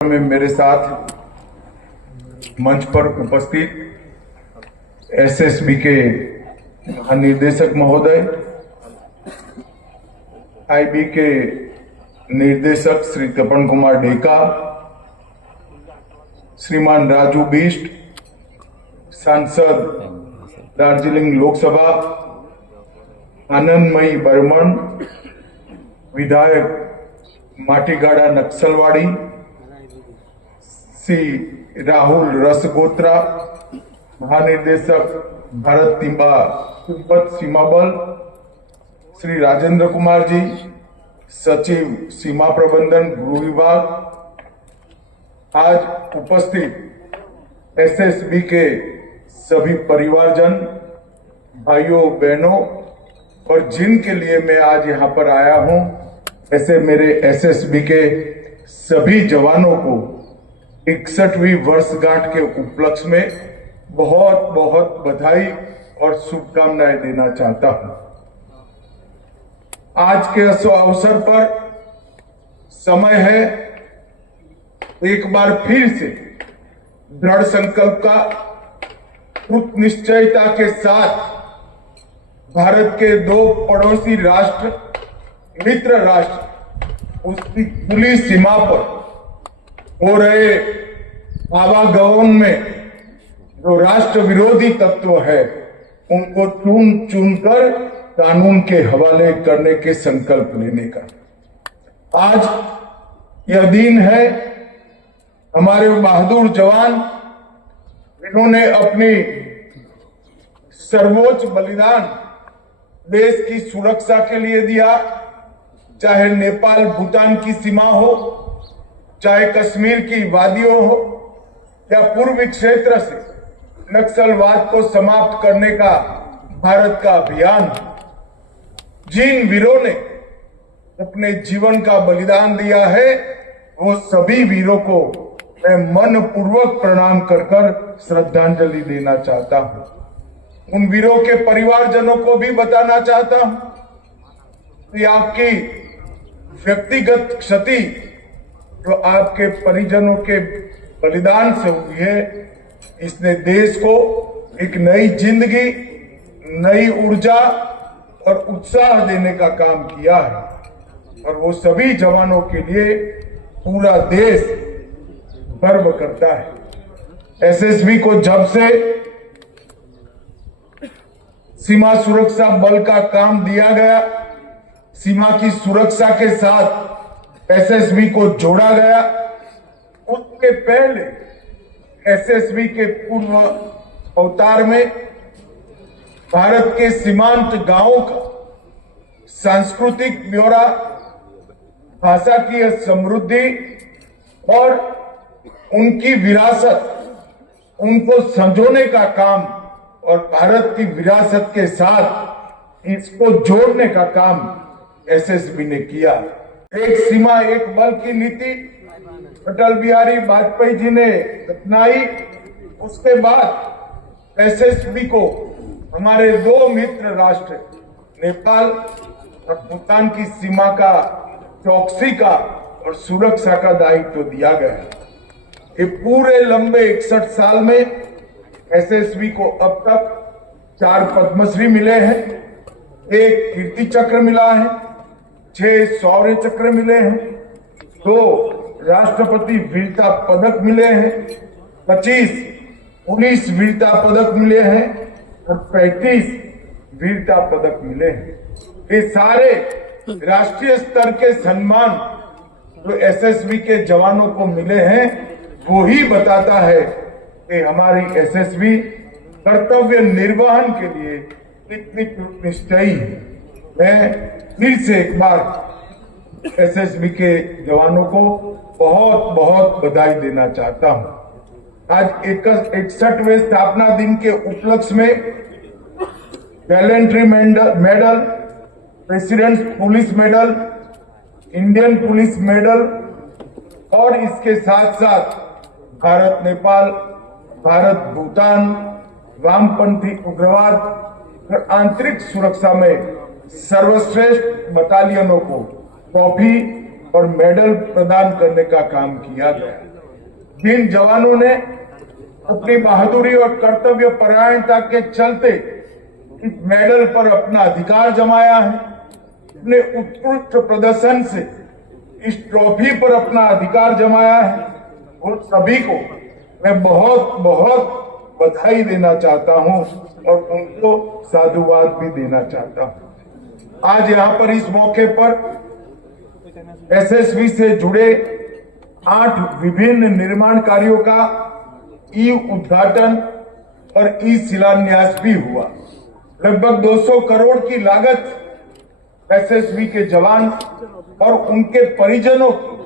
में मेरे साथ मंच पर उपस्थित एसएसबी के महानिदेशक महोदय, आईबी के निर्देशक श्री तपन कुमार डेका, श्रीमान राजू बिष्ट, सांसद दार्जिलिंग लोकसभा आनंदमयी बर्मन, विधायक माटीगाड़ा नक्सलवाड़ी श्री राहुल रसगोत्रा, महानिदेशक भारत तिब्बत सीमा बल श्री राजेंद्र कुमार जी, सचिव सीमा प्रबंधन गृह विभाग, आज उपस्थित एसएसबी के सभी परिवारजन, भाइयों बहनों और जिनके लिए मैं आज यहाँ पर आया हूँ, ऐसे मेरे एसएसबी के सभी जवानों को 61वीं वर्षगांठ के उपलक्ष्य में बहुत बहुत बधाई और शुभकामनाएं देना चाहता हूं। आज के इस अवसर पर समय है एक बार फिर से दृढ़ संकल्प का, कृत निश्चयता के साथ भारत के दो पड़ोसी राष्ट्र, मित्र राष्ट्र, उसकी खुली सीमा पर हो रहे आवागमन में जो राष्ट्र विरोधी तत्व है, उनको चुन चुनकर कानून के हवाले करने के संकल्प लेने का आज यह दिन है। हमारे बहादुर जवान, इन्होंने अपनी सर्वोच्च बलिदान देश की सुरक्षा के लिए दिया, चाहे नेपाल भूटान की सीमा हो, चाहे कश्मीर की वादियों हो, या पूर्वी क्षेत्र से नक्सलवाद को समाप्त करने का भारत का अभियान। जिन वीरों ने अपने जीवन का बलिदान दिया है, वो सभी वीरों को मैं मन पूर्वक प्रणाम कर श्रद्धांजलि देना चाहता हूं। उन वीरों के परिवारजनों को भी बताना चाहता हूं कि आपकी व्यक्तिगत क्षति जो आपके परिजनों के बलिदान से हुई है, इसने देश को एक नई जिंदगी, नई ऊर्जा और उत्साह देने का काम किया है और वो सभी जवानों के लिए पूरा देश गर्व करता है। एसएसबी को जब से सीमा सुरक्षा बल का काम दिया गया, सीमा की सुरक्षा के साथ एसएसबी को जोड़ा गया, उसके पहले एसएसबी के पूर्व अवतार में भारत के सीमांत गांवों का सांस्कृतिक ब्यौरा, भाषा की समृद्धि और उनकी विरासत, उनको संजोने का काम और भारत की विरासत के साथ इसको जोड़ने का काम एसएसबी ने किया। एक सीमा एक बल की नीति अटल बिहारी वाजपेयी जी ने अपनाई। उसके बाद एसएसबी को हमारे दो मित्र राष्ट्र नेपाल और भूटान की सीमा का चौकसी का और सुरक्षा का दायित्व दिया गया। ये पूरे लंबे 61 साल में एसएसबी को अब तक 4 पद्मश्री मिले हैं, 1 कीर्ति चक्र मिला है, 6 शौर्य चक्र मिले हैं, 2 राष्ट्रपति वीरता पदक मिले हैं, 25 वीरता पदक मिले हैं और 35 वीरता पदक मिले हैं। ये सारे राष्ट्रीय स्तर के सम्मान जो एसएसबी के जवानों को मिले हैं, वो ही बताता है कि हमारी एसएसबी कर्तव्य निर्वहन के लिए कितनी निश्चयी है। मैं फिर से एक बार एसएसबी के जवानों को बहुत बहुत बधाई देना चाहता हूं। आज 61वें स्थापना दिन के उपलक्ष्य में gallantry medal, presidents police medal, Indian police medal और इसके साथ साथ भारत नेपाल, भारत भूटान, वामपंथी उग्रवाद और आंतरिक सुरक्षा में सर्वश्रेष्ठ बटालियनों को ट्रॉफी और मेडल प्रदान करने का काम किया गया। जिन जवानों ने अपनी बहादुरी और कर्तव्य परायणता के चलते इस मेडल पर अपना अधिकार जमाया है, अपने उत्कृष्ट प्रदर्शन से इस ट्रॉफी पर अपना अधिकार जमाया है, उन सभी को मैं बहुत बहुत बधाई देना चाहता हूं और उनको साधुवाद भी देना चाहता हूं। आज यहाँ पर इस मौके पर एसएसबी से जुड़े 8 विभिन्न निर्माण कार्यों का ई उद्घाटन और ई शिलान्यास भी हुआ। लगभग 200 करोड़ की लागत एसएसबी के जवान और उनके परिजनों को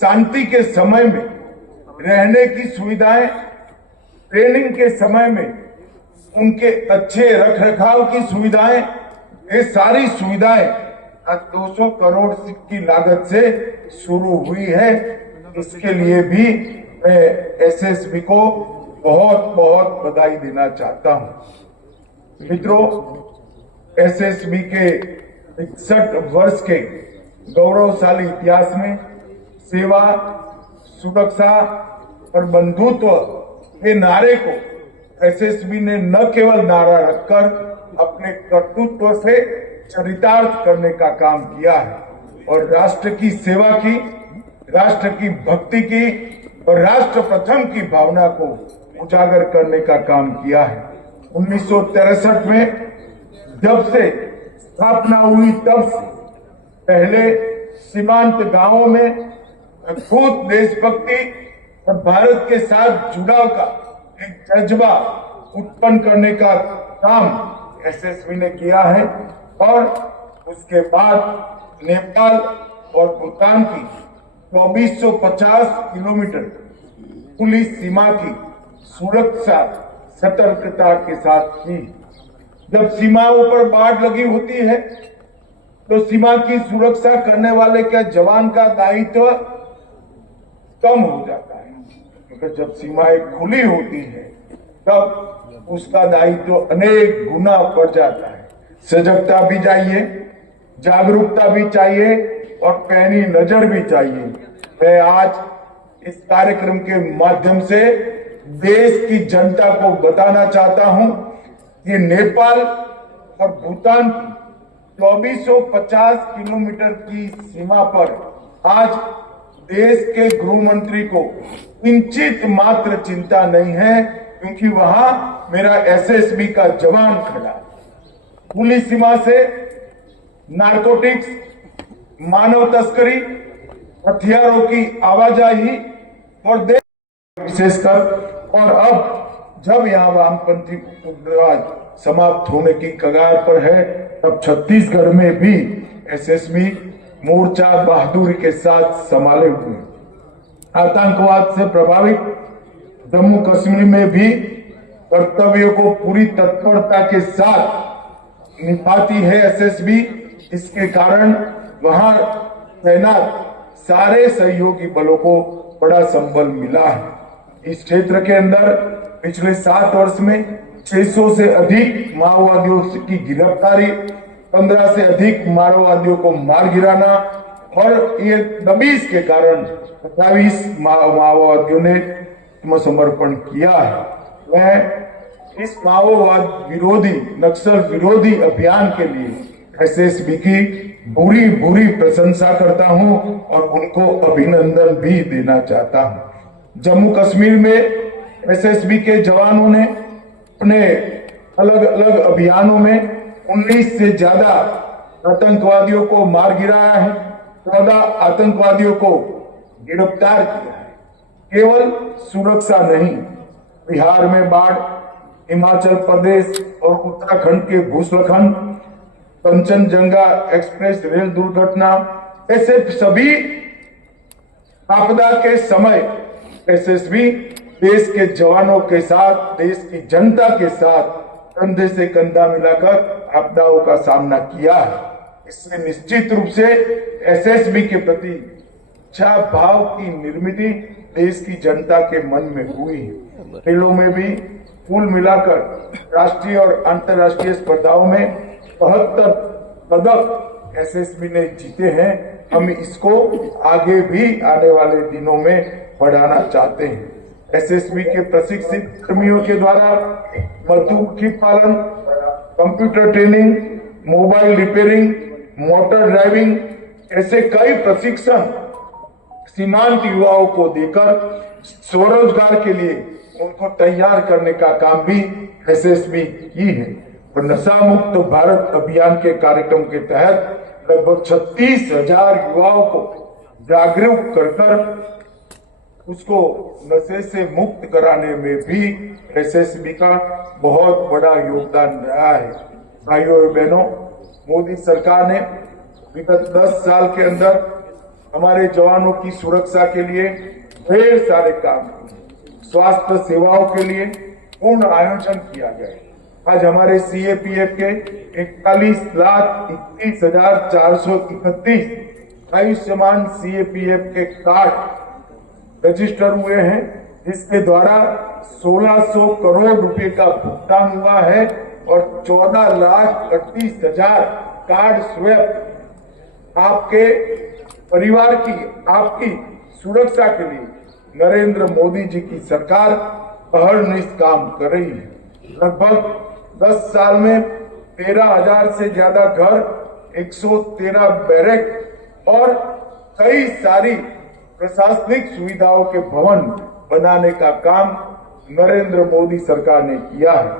शांति के समय में रहने की सुविधाएं, ट्रेनिंग के समय में उनके अच्छे रखरखाव की सुविधाएं, ये सारी सुविधाएं आज 200 करोड़ की लागत से शुरू हुई है। इसके लिए भी मैं एसएसबी को बहुत बहुत बधाई देना चाहता हूं। मित्रों, एसएसबी के 61 वर्ष के गौरवशाली इतिहास में सेवा, सुरक्षा और बंधुत्व के नारे को एसएसबी ने न केवल नारा रखकर अपने कर्तृत्व से चरितार्थ करने का काम किया है और राष्ट्र की सेवा की, राष्ट्र की भक्ति की और राष्ट्र प्रथम की भावना को उजागर करने का काम किया है। 1963 में जब से स्थापना हुई तब से पहले सीमांत गांवों में खुद देशभक्ति और भारत के साथ जुड़ाव का एक जज्बा उत्पन्न करने का काम एसएसबी ने किया है और उसके बाद नेपाल और भूटान की 2450 किलोमीटर खुली सीमा की सुरक्षा सतर्कता के साथ की। जब सीमाओं पर बाढ़ लगी होती है तो सीमा की सुरक्षा करने वाले के जवान का दायित्व कम हो जाता है, क्योंकि जब सीमाएं खुली होती है तब उसका दायित्व अनेक गुना बढ़ जाता है। सजगता भी चाहिए, जागरूकता भी चाहिए और पैनी नजर भी चाहिए। मैं आज इस कार्यक्रम के माध्यम से देश की जनता को बताना चाहता हूं कि नेपाल और भूटान की 2450 किलोमीटर की सीमा पर आज देश के गृह मंत्री को किंचित मात्र चिंता नहीं है, क्योंकि वहां मेरा एसएसबी का जवान खड़ा है। खुली सीमा से नारकोटिक्स, मानव तस्करी, हथियारों की आवाजाही और देश विशेषकर, और अब जब यहाँ वामपंथी उग्रवाद समाप्त होने की कगार पर है, तब छत्तीसगढ़ में भी एसएसबी मोर्चा बहादुरी के साथ संभाले हुए। आतंकवाद से प्रभावित जम्मू कश्मीर में भी कर्तव्यों को पूरी तत्परता के साथ निभाती है एसएसबी। इसके कारण वहां तैनात सारे सहयोगी बलों को बड़ा संबल मिला है। इस क्षेत्र के अंदर पिछले 7 वर्ष में 600 से अधिक माओवादियों की गिरफ्तारी, 15 से अधिक माओवादियों को मार गिराना और ये दबिश के कारण 28 माओवादियों ने आत्मसमर्पण किया है। मैं इस माओवाद विरोधी, नक्सल विरोधी अभियान के लिए एसएसबी की बुरी बुरी प्रशंसा करता हूं और उनको अभिनंदन भी देना चाहता हूं। जम्मू कश्मीर में एसएसबी के जवानों ने अपने अलग अलग अभियानों में 19 से ज्यादा आतंकवादियों को मार गिराया है, 14 आतंकवादियों को गिरफ्तार किया है। केवल सुरक्षा नहीं, बिहार में बाढ़, हिमाचल प्रदेश और उत्तराखंड के भूस्खलन, कंचनजंगा एक्सप्रेस रेल दुर्घटना, ऐसे सभी आपदा के समय एसएसबी देश के जवानों के साथ, देश की जनता के साथ कंधे से कंधा मिलाकर आपदाओं का सामना किया है। इससे निश्चित रूप से एसएसबी के प्रति अच्छा भाव की निर्मित देश की जनता के मन में हुई है। खेलों में भी कुल मिलाकर राष्ट्रीय और अंतर्राष्ट्रीय स्पर्धाओं में 72 पदक एसएसबी ने जीते हैं। हम इसको आगे भी आने वाले दिनों में बढ़ाना चाहते हैं। एसएसबी के प्रशिक्षित कर्मियों के द्वारा मधुमक्खी पालन, computer training, mobile repairing, motor driving ऐसे कई प्रशिक्षण सीमांत युवाओं को देकर स्वरोजगार के लिए उनको तैयार करने का काम भी एसएसबी की है। और नशा मुक्त भारत अभियान के कार्यक्रम के तहत लगभग 36,000 युवाओं को जागरूक कर उसको नशे से मुक्त कराने में भी एसएसबी का बहुत बड़ा योगदान रहा है। भाइयों और बहनों, मोदी सरकार ने विगत 10 साल के अंदर हमारे जवानों की सुरक्षा के लिए ढेर सारे काम किए। स्वास्थ्य सेवाओं के लिए पूर्ण आयोजन किया गया। आज हमारे सीएपीएफ के 41,31,431 आयुष्मान सीएपीएफ के कार्ड रजिस्टर हुए हैं, जिसके द्वारा 1,600 करोड़ रुपए का भुगतान हुआ है और 14,38,000 कार्ड स्वयं आपके परिवार की, आपकी सुरक्षा के लिए नरेंद्र मोदी जी की सरकार अहरनिश काम कर रही है। लगभग 10 साल में 13,000 से ज्यादा घर, 113 बैरक और कई सारी प्रशासनिक सुविधाओं के भवन बनाने का काम नरेंद्र मोदी सरकार ने किया है।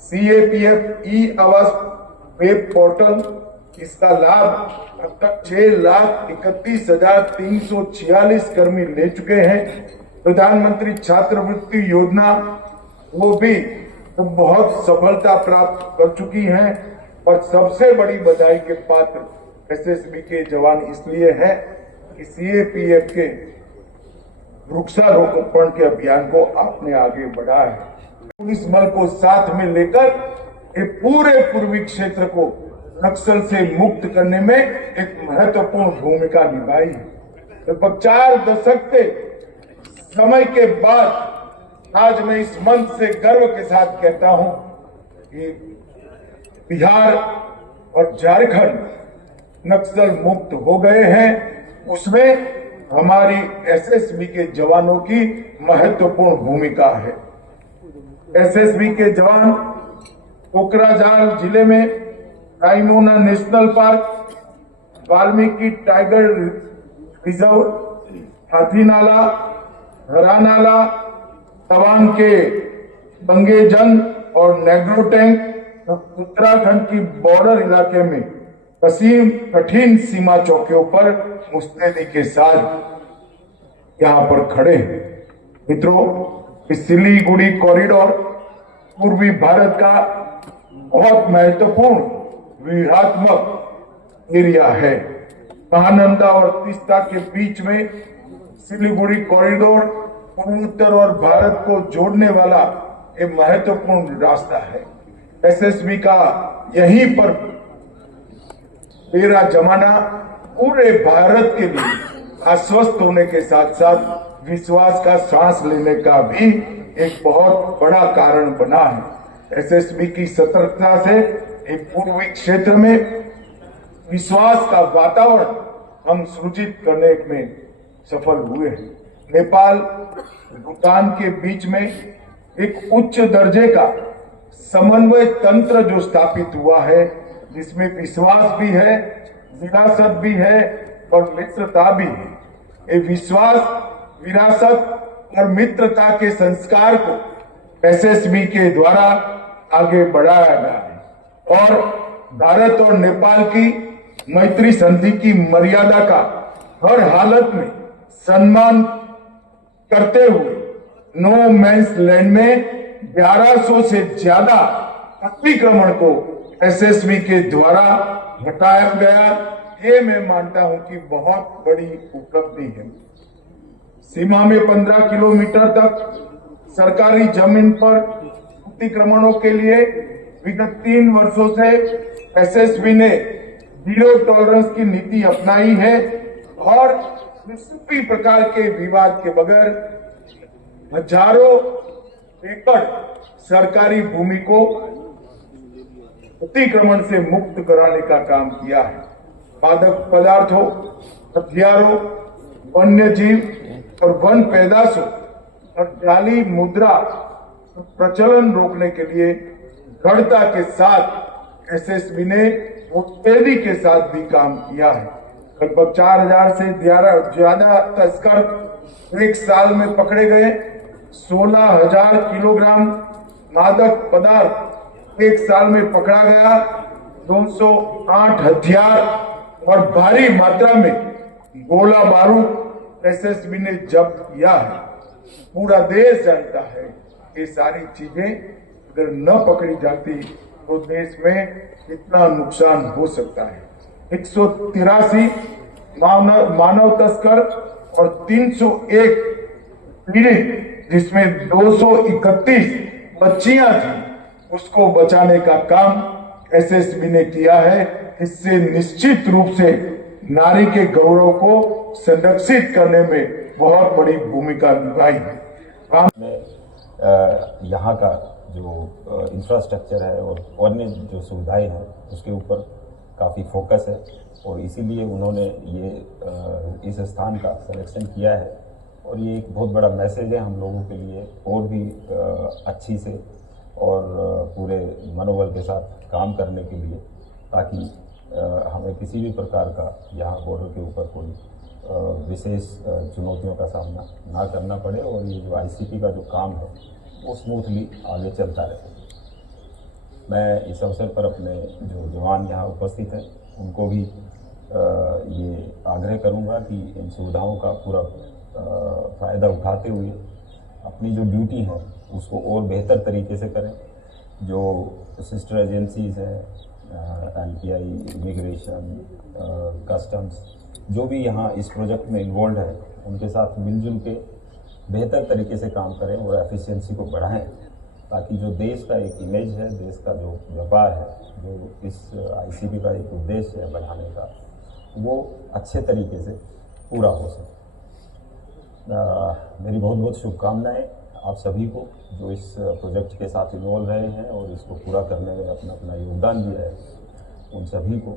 सीएपीएफ ई आवास वेब पोर्टल, इसका लाभ अब तक 6,31,346 कर्मी ले चुके हैं। प्रधानमंत्री छात्रवृत्ति योजना वो भी तो बहुत सफलता प्राप्त कर चुकी हैं। और सबसे बड़ी बधाई के पात्र एसएसबी के जवान इसलिए हैं कि सीएपीएफ के वृक्षारोपण के अभियान को आपने आगे बढ़ाया है। पुलिस बल को साथ में लेकर ये पूरे पूर्वी क्षेत्र को नक्सल से मुक्त करने में एक महत्वपूर्ण भूमिका निभाई है। लगभग 4 दशक के समय के बाद आज मैं इस मंच से गर्व के साथ कहता हूं कि बिहार और झारखंड नक्सल मुक्त हो गए हैं। उसमें हमारी एसएसबी के जवानों की महत्वपूर्ण भूमिका है। एसएसबी के जवान कोकराझार जिले में Raimona National Park, Valmiki Tiger Reserve, Hathinala, Haranala, Tawang के बंगेजंग और नेग्रो टैंक, उत्तराखंड की बॉर्डर इलाके में कठिन सीमा चौकियों पर मुस्तैदी के साथ यहां पर खड़े हैं। मित्रों, इस सिलीगुड़ी कॉरिडोर पूर्वी भारत का बहुत महत्वपूर्ण व्यूहात्मक एरिया है। महानंदा और तीस्ता के बीच में सिलीगुड़ी कॉरिडोर पूर्वोत्तर और भारत को जोड़ने वाला एक महत्वपूर्ण रास्ता है। एसएसबी का यहीं पर मेरा जमाना पूरे भारत के लिए आश्वस्त होने के साथ साथ विश्वास का सांस लेने का भी एक बहुत बड़ा कारण बना है। एसएसबी की सतर्कता से एक पूर्वी क्षेत्र में विश्वास का वातावरण हम सृजित करने में सफल हुए हैं। नेपाल, भूटान के बीच में एक उच्च दर्जे का समन्वय तंत्र जो स्थापित हुआ है, जिसमें विश्वास भी है, विरासत भी है और मित्रता भी है। ये विश्वास, विरासत और मित्रता के संस्कार को एसएसबी के द्वारा आगे बढ़ाया गया है और भारत और नेपाल की मैत्री संधि की मर्यादा का हर हालत में सम्मान करते हुए नो मैंस लैंड में 1100 से ज्यादा अतिक्रमण को एसएसबी के द्वारा हटाया गया। ये मैं मानता हूं कि बहुत बड़ी उपलब्धि है। सीमा में 15 किलोमीटर तक सरकारी जमीन पर अतिक्रमणों के लिए विगत 3 वर्षों से एसएसबी ने जीरो टॉलरेंस की नीति अपनाई है और किसी प्रकार के विवाद के बगैर हजारों एकड़ सरकारी भूमि को अतिक्रमण से मुक्त कराने का काम किया है। मादक पदार्थों, हथियारों, वन्य जीव और वन पैदाशों और जाली मुद्रा प्रचलन रोकने के लिए दृढ़ता के साथ एसएसबी ने मुस्तैदी के साथ भी काम किया है। लगभग 4000 से ज्यादा तस्कर एक साल में पकड़े गए। 16,000 किलोग्राम मादक पदार्थ एक साल में पकड़ा गया। 208 हथियार और भारी मात्रा में गोला बारूद एसएसबी ने जब्त किया है। पूरा देश जानता है ये सारी चीजें अगर न पकड़ी जाती तो देश में कितना नुकसान हो सकता है। 183 मानव तस्कर और 301 पीड़ित जिसमें 231 बच्चियां थी उसको बचाने का काम एसएसबी ने किया है। इससे निश्चित रूप से नारी के गौरव को संरक्षित करने में बहुत बड़ी भूमिका निभाई है। यहाँ का जो इंफ्रास्ट्रक्चर है और अन्य जो सुविधाएं हैं उसके ऊपर काफ़ी फोकस है और इसीलिए उन्होंने ये इस स्थान का सिलेक्शन किया है और ये एक बहुत बड़ा मैसेज है हम लोगों के लिए और भी अच्छी से और पूरे मनोबल के साथ काम करने के लिए, ताकि हमें किसी भी प्रकार का यहाँ बॉर्डर के ऊपर कोई विशेष चुनौतियों का सामना ना करना पड़े और ये जो आईसीपी का जो काम है वो स्मूथली आगे चलता रहे। मैं इस अवसर पर अपने जो जवान यहाँ उपस्थित हैं उनको भी ये आग्रह करूँगा कि इन सुविधाओं का पूरा फ़ायदा उठाते हुए अपनी जो ड्यूटी है उसको और बेहतर तरीके से करें। जो सिस्टर एजेंसीज़ हैं, एलपीआई, इमिग्रेशन, कस्टम्स, जो भी यहाँ इस प्रोजेक्ट में इन्वॉल्व है उनके साथ मिलजुल के बेहतर तरीके से काम करें और एफिशिएंसी को बढ़ाएं, ताकि जो देश का एक इमेज है, देश का जो व्यापार है, जो इस आईसीपी का एक उद्देश्य है बढ़ाने का, वो अच्छे तरीके से पूरा हो सके। मेरी बहुत बहुत शुभकामनाएं आप सभी को जो इस प्रोजेक्ट के साथ इन्वॉल्व रहे हैं और इसको पूरा करने में अपना अपना योगदान दिया है, उन सभी को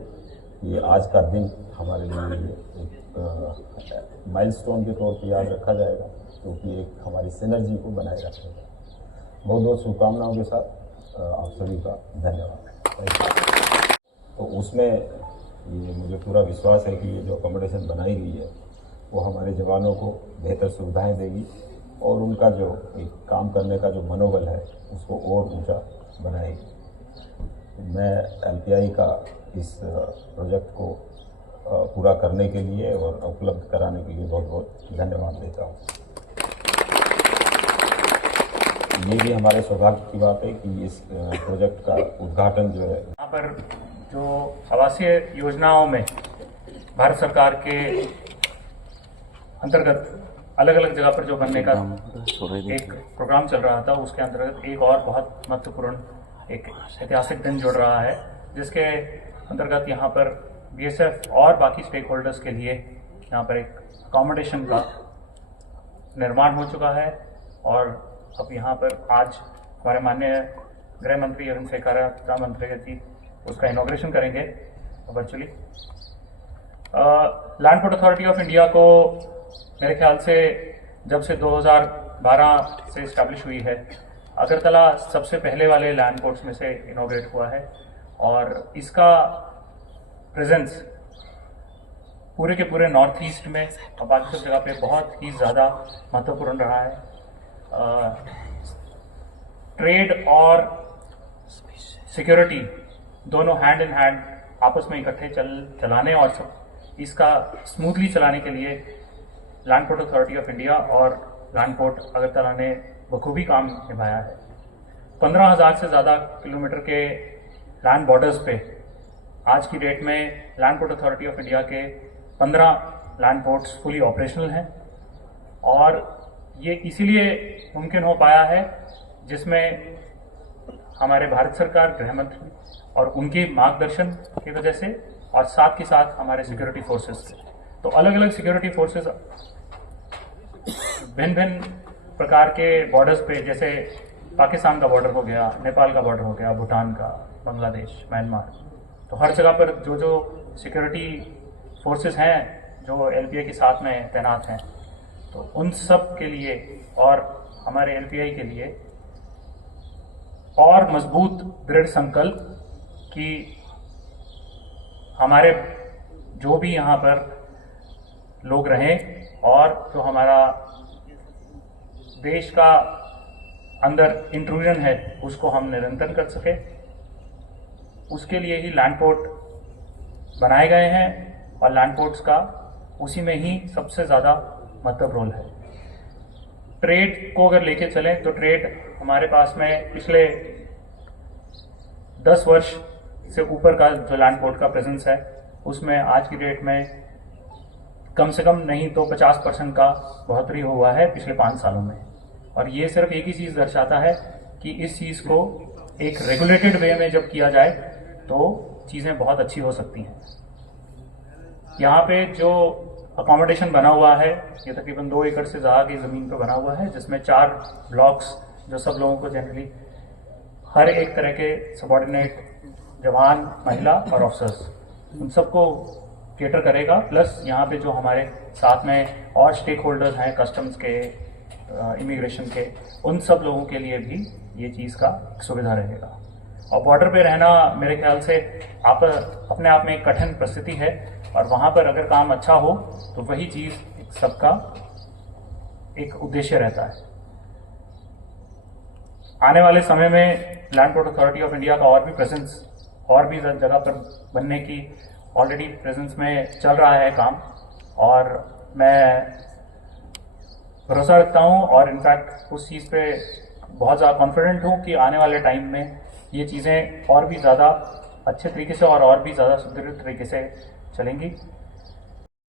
ये आज का दिन हमारे लिए एक माइलस्टोन के तौर पर याद रखा जाएगा, क्योंकि एक हमारी सिनर्जी को बनाए रखेगा। बहुत बहुत शुभकामनाओं के साथ आप सभी का धन्यवाद। तो उसमें ये मुझे पूरा विश्वास है कि ये जो अकोमोडेशन बनाई गई है वो हमारे जवानों को बेहतर सुविधाएं देगी और उनका जो एक काम करने का जो मनोबल है उसको और ऊंचा बनाएगी। मैं एलपीआई का इस प्रोजेक्ट को पूरा करने के लिए और उपलब्ध कराने के लिए बहुत बहुत धन्यवाद देता हूँ। ये भी हमारे सौभाग्य की बात है कि इस प्रोजेक्ट का उद्घाटन जो है यहाँ पर जो आवासीय योजनाओं में भारत सरकार के अंतर्गत अलग अलग जगह पर जो बनने का एक प्रोग्राम चल रहा था, उसके अंतर्गत एक और बहुत महत्वपूर्ण एक ऐतिहासिक दिन जुड़ रहा है, जिसके अंतर्गत यहाँ पर बीएसएफ और बाकी स्टेक होल्डर्स के लिए यहाँ पर एक अकोमोडेशन का निर्माण हो चुका है। और अब यहाँ पर आज हमारे माननीय गृह मंत्री एवं सहकारिता मंत्री जी उसका इनॉग्रेशन करेंगे virtually. Land port authority of India को मेरे ख्याल से जब से 2012 से इस्टेब्लिश हुई है, अगरतला सबसे पहले वाले लैंड पोर्ट्स में से इनॉग्रेट हुआ है और इसका प्रेजेंस पूरे के पूरे नॉर्थ ईस्ट में और बाकी सब जगह पे बहुत ही ज़्यादा महत्वपूर्ण रहा है। ट्रेड और सिक्योरिटी दोनों हैंड इन हैंड आपस में इकट्ठे चलाने और सब इसका स्मूथली चलाने के लिए land port authority of India और लैंड पोर्ट अगरतला ने बखूबी काम निभाया है। 15,000 से ज़्यादा किलोमीटर के लैंड बॉर्डर्स पे आज की डेट में land port authority of India के 15 लैंड पोर्ट्स फुली ऑपरेशनल हैं और ये इसीलिए मुमकिन हो पाया है जिसमें हमारे भारत सरकार गृह मंत्री और उनके मार्गदर्शन की वजह से और साथ के साथ हमारे सिक्योरिटी फोर्सेस, तो अलग अलग सिक्योरिटी फोर्सेस भिन्न भिन्न प्रकार के बॉर्डर्स पे, जैसे पाकिस्तान का बॉर्डर हो गया, नेपाल का बॉर्डर हो गया, भूटान का, बांग्लादेश, म्यांमार, तो हर जगह पर जो जो सिक्योरिटी फोर्सेस हैं जो एलपीआई के साथ में तैनात हैं, तो उन सब के लिए और हमारे एलपीआई के लिए और मजबूत दृढ़ संकल्प कि हमारे जो भी यहाँ पर लोग रहें और जो हमारा देश का अंदर इंट्रूजन है उसको हम निरंतर कर सके, उसके लिए ही लैंड पोर्ट बनाए गए हैं और लैंड पोर्ट्स का उसी में ही सबसे ज़्यादा महत्व रोल है। ट्रेड को अगर लेके चलें तो ट्रेड हमारे पास में पिछले 10 वर्ष से ऊपर का जो लैंड पोर्ट का प्रेजेंस है उसमें आज की डेट में कम से कम नहीं तो 50% का बढ़ोतरी हुआ है पिछले 5 सालों में। और ये सिर्फ एक ही चीज़ दर्शाता है कि इस चीज़ को एक रेगुलेटेड वे में जब किया जाए तो चीज़ें बहुत अच्छी हो सकती हैं। यहाँ पे जो अकोमोडेशन बना हुआ है ये तकरीबन 2 एकड़ से ज़्यादा की ज़मीन पर बना हुआ है, जिसमें 4 ब्लॉक्स जो सब लोगों को जनरली हर एक तरह के सबॉर्डिनेट जवान, महिला और ऑफिसर्स उन सबको केटर करेगा। प्लस यहाँ पे जो हमारे साथ में और स्टेक होल्डर्स हैं कस्टम्स के, इमिग्रेशन के, उन सब लोगों के लिए भी ये चीज़ का सुविधा रहेगा। और बॉर्डर पे रहना मेरे ख्याल से आप अपने आप में एक कठिन परिस्थिति है और वहाँ पर अगर काम अच्छा हो तो वही चीज़ सबका एक उद्देश्य रहता है। आने वाले समय में land port authority of India का और भी प्रेजेंस और भी जगह पर बनने की ऑलरेडी प्रेजेंस में चल रहा है काम, और मैं भरोसा रखता हूँ और इनफैक्ट उस चीज़ पे बहुत ज़्यादा कॉन्फिडेंट हूँ कि आने वाले टाइम में ये चीज़ें और भी ज़्यादा अच्छे तरीके से और भी ज़्यादा सुदृढ़ तरीके से चलेंगी।